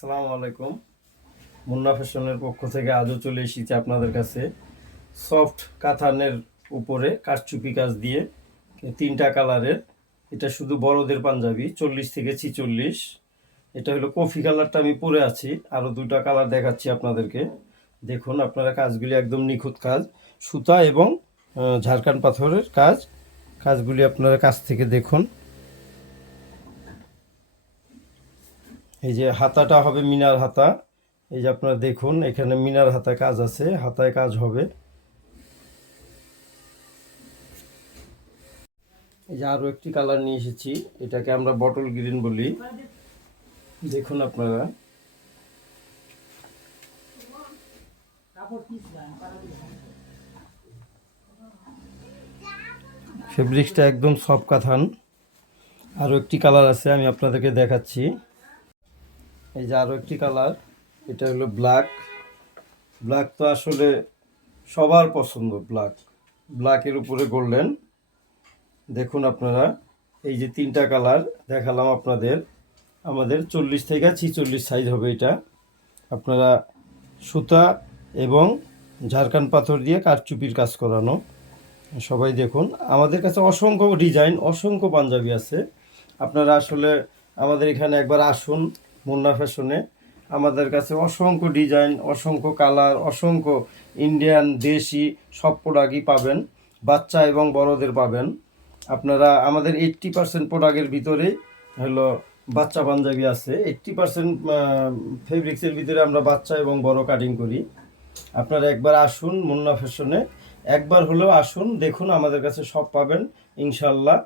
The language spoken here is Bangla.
আসসালামু আলাইকুম। মুন্না ফ্যাশনের পক্ষ থেকে আজও চলে এসেছি আপনাদের কাছে সফট কাতানের উপরে কারচুপি কাজ দিয়ে 3টা কালারের। এটা শুধু বড়দের পাঞ্জাবি 40 থেকে 46। এটা হলো কফি কালারটা আমি পরে আছি, আরও 2টা কালার দেখাচ্ছি আপনাদেরকে। দেখুন আপনারা কাজগুলি একদম নিখুঁত কাজ, সুতা এবং ঝাড়খান পাথরের কাজ। কাজগুলি আপনারা কাছ থেকে দেখুন। এই যে হাতাটা হবে মিনার হাতা। এই যে আপনারা দেখুন এখানে মিনার হাতা কাজ আছে, হাতায় কাজ হবে। এই যে আরও একটি কালার নিয়ে এসেছি, এটাকে আমরা বটল গ্রিন বলি। দেখুন আপনারা ফেব্রিক্সটা একদম সফট কাতান। আরও একটি কালার আছে, আমি আপনাদেরকে দেখাচ্ছি। এই যে আরও একটি কালার, এটা হলো ব্ল্যাক। ব্ল্যাক তো আসলে সবার পছন্দ, ব্ল্যাকের উপরে গোল্ডেন। দেখুন আপনারা এই যে 3টা কালার দেখালাম আপনাদের, আমাদের 40 থেকে 46 সাইজ হবে এটা। আপনারা সুতা এবং ঝাড়খান পাথর দিয়ে কারচুপির কাজ করানো। সবাই দেখুন আমাদের কাছে অসংখ্য ডিজাইন, অসংখ্য পাঞ্জাবি আছে। আপনারা আসলে আমাদের এখানে একবার আসুন মুন্না ফ্যাশনে। আমাদের কাছে অসংখ্য ডিজাইন, অসংখ্য কালার, অসংখ্য ইন্ডিয়ান দেশি সব প্রোডাক্টই পাবেন, বাচ্চা এবং বড়দের পাবেন। আপনারা আমাদের 80% প্রোডাক্টের ভিতরে হলো বাচ্চা পাঞ্জাবি আছে। 80% ফেব্রিক্সের ভিতরে আমরা বাচ্চা এবং বড় কাটিং করি। আপনারা একবার আসুন মুন্না ফ্যাশনে, একবার হলেও আসুন, দেখুন আমাদের কাছে সব পাবেন ইনশাল্লাহ।